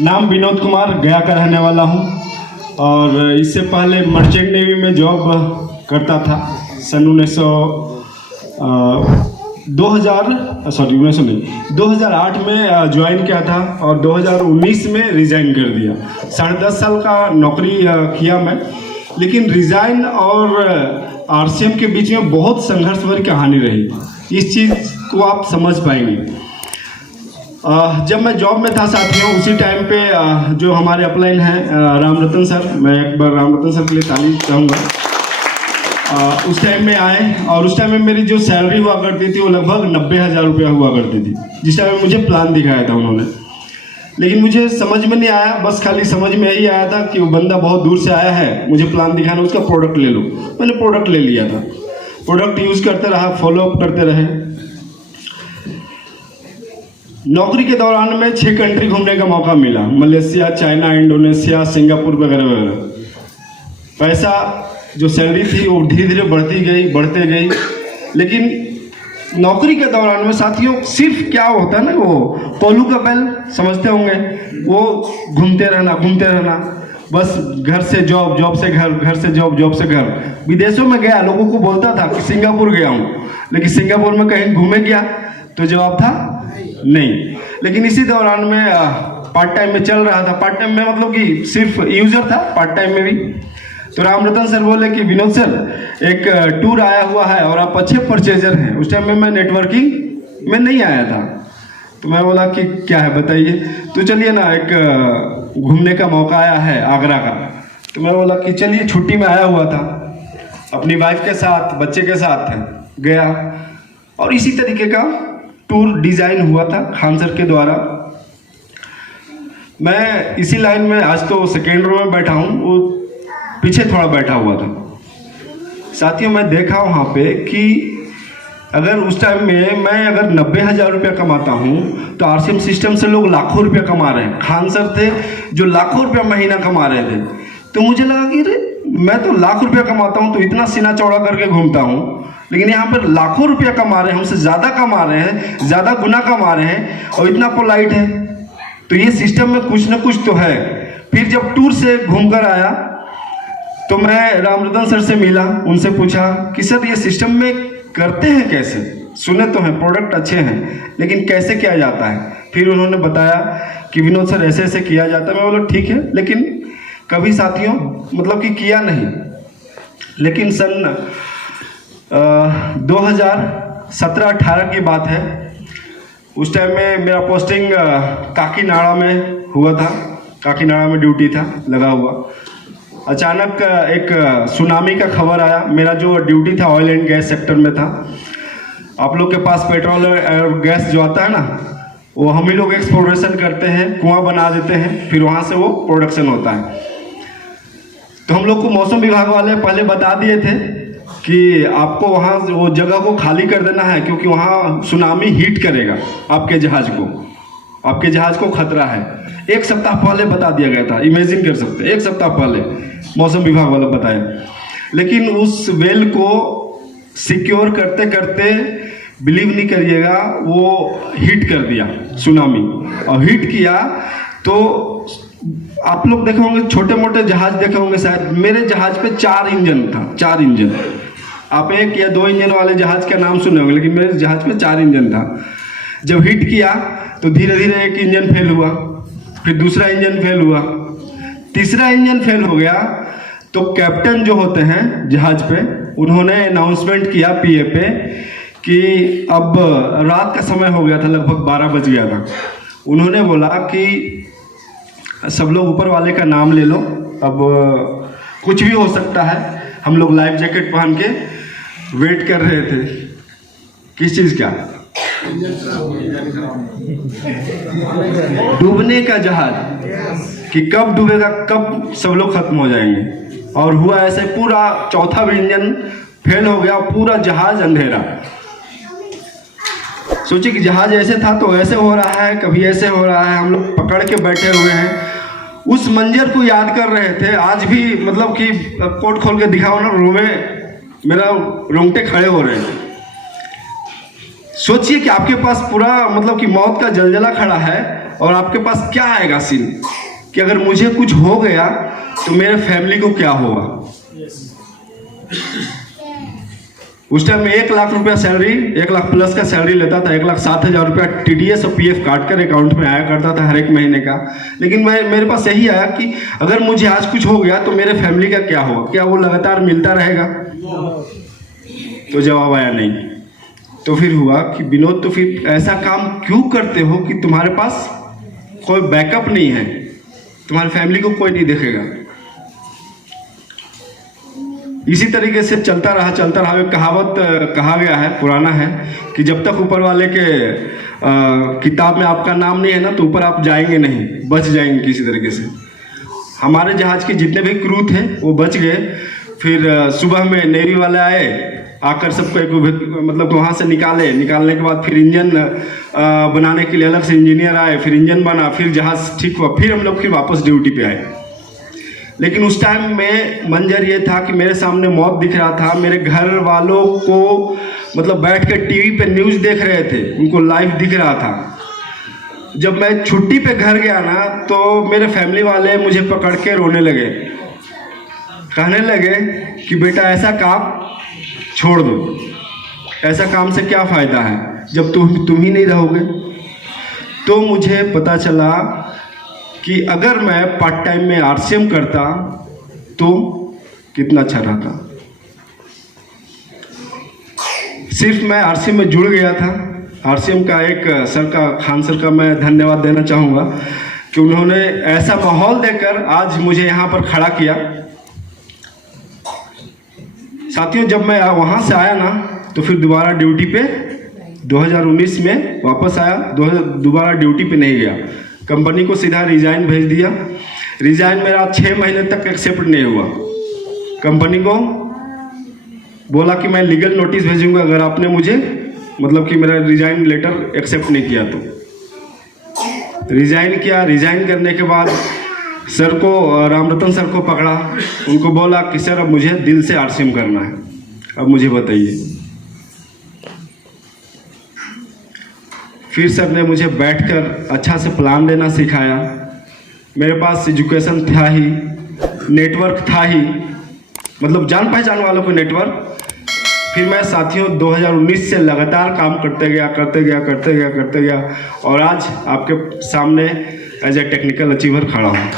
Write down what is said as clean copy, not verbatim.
नाम विनोद कुमार, गया का रहने वाला हूँ और इससे पहले मर्चेंट नेवी में जॉब करता था। सन 2008 में ज्वाइन किया था और 2019 में रिज़ाइन कर दिया। 10.5 साल का नौकरी किया मैं, लेकिन रिज़ाइन और आरसीएम के बीच में बहुत संघर्ष भरी कहानी रही। इस चीज़ को आप समझ पाएंगे। जब मैं जॉब में था साथियों, उसी टाइम पे जो हमारे अपलाइन हैं रामरतन सर, मैं एक बार रामरतन सर के लिए तारीफ चाहूँगा। उस टाइम में आए और उस टाइम में मेरी जो सैलरी हुआ करती थी वो लगभग 90,000 रुपया हुआ करती थी। जिस टाइम में मुझे प्लान दिखाया था उन्होंने, लेकिन मुझे समझ में नहीं आया। बस खाली समझ में यही आया था कि वो बंदा बहुत दूर से आया है, मुझे प्लान दिखाना, उसका प्रोडक्ट ले लो। मैंने प्रोडक्ट ले लिया था, प्रोडक्ट यूज़ करते रहा, फॉलोअप करते रहे। नौकरी के दौरान में 6 कंट्री घूमने का मौका मिला, मलेशिया, चाइना, इंडोनेशिया, सिंगापुर वगैरह वगैरह। पैसा जो सैलरी थी वो धीरे धीरे बढ़ते गई। लेकिन नौकरी के दौरान में साथियों सिर्फ क्या होता है ना, वो कोलू का बैल समझते होंगे, वो घूमते रहना, बस घर से जॉब, जॉब से घर, घर से जॉब, जॉब से घर। विदेशों में गया, लोगों को बोलता था कि सिंगापुर गया हूँ, लेकिन सिंगापुर में कहीं घूमे क्या, तो जवाब था नहीं। लेकिन इसी दौरान में पार्ट टाइम में चल रहा था। पार्ट टाइम में मतलब कि सिर्फ यूजर था, पार्ट टाइम में भी। तो रामरतन सर बोले कि विनोद सर, एक टूर आया हुआ है और आप अच्छे परचेजर हैं। उस टाइम में मैं नेटवर्किंग में नहीं आया था, तो मैं बोला कि क्या है बताइए। तो चलिए ना, एक घूमने का मौका आया है आगरा का। तो मैं बोला कि चलिए, छुट्टी में आया हुआ था, अपनी वाइफ के साथ, बच्चे के साथ गया। और इसी तरीके का टूर डिज़ाइन हुआ था खान सर के द्वारा। मैं इसी लाइन में आज तो सेकेंड रो में बैठा हूँ, वो पीछे थोड़ा बैठा हुआ था। साथियों मैं देखा वहाँ पे कि अगर उस टाइम में मैं अगर 90,000 रुपया कमाता हूँ, तो आरसीएम सिस्टम से लोग लाखों रुपया कमा रहे हैं। खान सर थे जो लाखों रुपया महीना कमा रहे थे। तो मुझे लगा कि अरे मैं तो लाख रुपया कमाता हूँ, तो इतना सीना चौड़ा करके घूमता हूँ, लेकिन यहाँ पर लाखों रुपया कमा रहे हैं, हमसे ज़्यादा कमा रहे हैं, ज़्यादा गुना कमा रहे हैं और इतना पोलाइट है। तो ये सिस्टम में कुछ ना कुछ तो है। फिर जब टूर से घूमकर आया तो मैं रामरतन सर से मिला, उनसे पूछा कि सर ये सिस्टम में करते हैं कैसे? सुने तो हैं प्रोडक्ट अच्छे हैं, लेकिन कैसे किया जाता है? फिर उन्होंने बताया कि विनोद सर ऐसे ऐसे किया जाता है। मैं बोला ठीक है, लेकिन कभी साथियों मतलब कि किया नहीं। लेकिन सन 2017-18 की बात है। उस टाइम में मेरा पोस्टिंग काकीनाड़ा में हुआ था, काकीनाड़ा में ड्यूटी था लगा हुआ। अचानक एक सुनामी का खबर आया। मेरा जो ड्यूटी था ऑयल एंड गैस सेक्टर में था। आप लोग के पास पेट्रोल और गैस जो आता है ना, वो हम ही लोग एक्सप्लोरेशन करते हैं, कुआं बना देते हैं, फिर वहाँ से वो प्रोडक्शन होता है। तो हम लोग को मौसम विभाग वाले पहले बता दिए थे कि आपको वहाँ वो जगह को खाली कर देना है, क्योंकि वहाँ सुनामी हिट करेगा आपके जहाज़ को खतरा है। 1 सप्ताह पहले बता दिया गया था। इमेजिन कर सकते हैं, 1 सप्ताह पहले मौसम विभाग वाला बताया। लेकिन उस वेल को सिक्योर करते करते बिलीव नहीं करिएगा, वो हिट कर दिया सुनामी। और हिट किया तो आप लोग देखे होंगे, छोटे मोटे जहाज देखे होंगे शायद। मेरे जहाज पे 4 इंजन था, 4 इंजन। आप 1 या 2 इंजन वाले जहाज का नाम सुने होंगे, लेकिन मेरे जहाज पे 4 इंजन था। जब हिट किया तो धीरे धीरे एक इंजन फेल हुआ, फिर दूसरा इंजन फेल हुआ, तीसरा इंजन फेल हो गया। तो कैप्टन जो होते हैं जहाज पे, उन्होंने अनाउंसमेंट किया पीए पे कि अब रात का समय हो गया था, लगभग 12 बज गया था। उन्होंने बोला कि सब लोग ऊपर वाले का नाम ले लो, अब कुछ भी हो सकता है। हम लोग लाइफ जैकेट पहन के वेट कर रहे थे। किस चीज़ का? डूबने का जहाज, कि कब डूबेगा, कब सब लोग खत्म हो जाएंगे। और हुआ ऐसे, पूरा चौथा भी इंजन फेल हो गया, पूरा जहाज अंधेरा। सोचिए कि जहाज ऐसे था तो ऐसे हो रहा है, कभी ऐसे हो रहा है, हम लोग पकड़ के बैठे हुए हैं। उस मंजर को याद कर रहे थे। आज भी मतलब कि कोट खोल के दिखाओ ना, रो में मेरा रोंगटे खड़े हो रहे हैं। सोचिए कि आपके पास पूरा मतलब कि मौत का जलजला खड़ा है और आपके पास क्या आएगा सीन कि अगर मुझे कुछ हो गया तो मेरे फैमिली को क्या होगा। उस टाइम में 1 लाख रुपया सैलरी, 1 लाख प्लस का सैलरी लेता था। 1,07,000 रुपया TDS और PF काट कर अकाउंट में आया करता था हर एक महीने का। लेकिन मेरे पास यही आया कि अगर मुझे आज कुछ हो गया तो मेरे फैमिली का क्या होगा, क्या वो लगातार मिलता रहेगा? तो जवाब आया नहीं। तो फिर हुआ कि विनोद, तो फिर ऐसा काम क्यों करते हो कि तुम्हारे पास कोई बैकअप नहीं है, तुम्हारी फैमिली को कोई नहीं देखेगा। इसी तरीके से चलता रहा। एक कहावत कहा गया है, पुराना है, कि जब तक ऊपर वाले के किताब में आपका नाम नहीं है ना, तो ऊपर आप जाएंगे नहीं, बच जाएंगे किसी तरीके से। हमारे जहाज के जितने भी क्रू थे वो बच गए। फिर सुबह में नेवी वाले आए, आकर सबको एक मतलब वहाँ से निकालने के बाद फिर इंजन बनाने के लिए अलग से इंजीनियर आए, फिर इंजन बना, फिर जहाज़ ठीक हुआ, फिर हम लोग फिर वापस ड्यूटी पे आए। लेकिन उस टाइम में मंजर ये था कि मेरे सामने मौत दिख रहा था। मेरे घर वालों को मतलब बैठ के टीवी पे न्यूज़ देख रहे थे, उनको लाइव दिख रहा था। जब मैं छुट्टी पे घर गया ना, तो मेरे फैमिली वाले मुझे पकड़ के रोने लगे, कहने लगे कि बेटा ऐसा काम छोड़ दो, ऐसा काम से क्या फ़ायदा है जब तुम ही नहीं रहोगे। तो मुझे पता चला कि अगर मैं पार्ट टाइम में RCM करता तो कितना अच्छा रहता। सिर्फ मैं RCM में जुड़ गया था। RCM का एक सर का, खान सर का मैं धन्यवाद देना चाहूँगा कि उन्होंने ऐसा माहौल देकर आज मुझे यहाँ पर खड़ा किया। साथियों, जब मैं वहाँ से आया ना, तो फिर दोबारा ड्यूटी पे 2019 में वापस आया। दोबारा ड्यूटी पे नहीं गया, कंपनी को सीधा रिज़ाइन भेज दिया। रिज़ाइन मेरा 6 महीने तक एक्सेप्ट नहीं हुआ। कंपनी को बोला कि मैं लीगल नोटिस भेजूंगा अगर आपने मुझे मतलब कि मेरा रिज़ाइन लेटर एक्सेप्ट नहीं किया तो। रिज़ाइन किया। रिज़ाइन करने के बाद सर को, रामरतन सर को पकड़ा, उनको बोला कि सर अब मुझे दिल से RCM करना है, अब मुझे बताइए। फिर सर ने मुझे बैठकर अच्छा से प्लान देना सिखाया। मेरे पास एजुकेशन था ही, नेटवर्क था ही, मतलब जान पहचान वालों को नेटवर्क। फिर मैं साथियों 2019 से लगातार काम करते गया और आज आपके सामने एज ए टेक्निकल अचीवर खड़ा हूँ।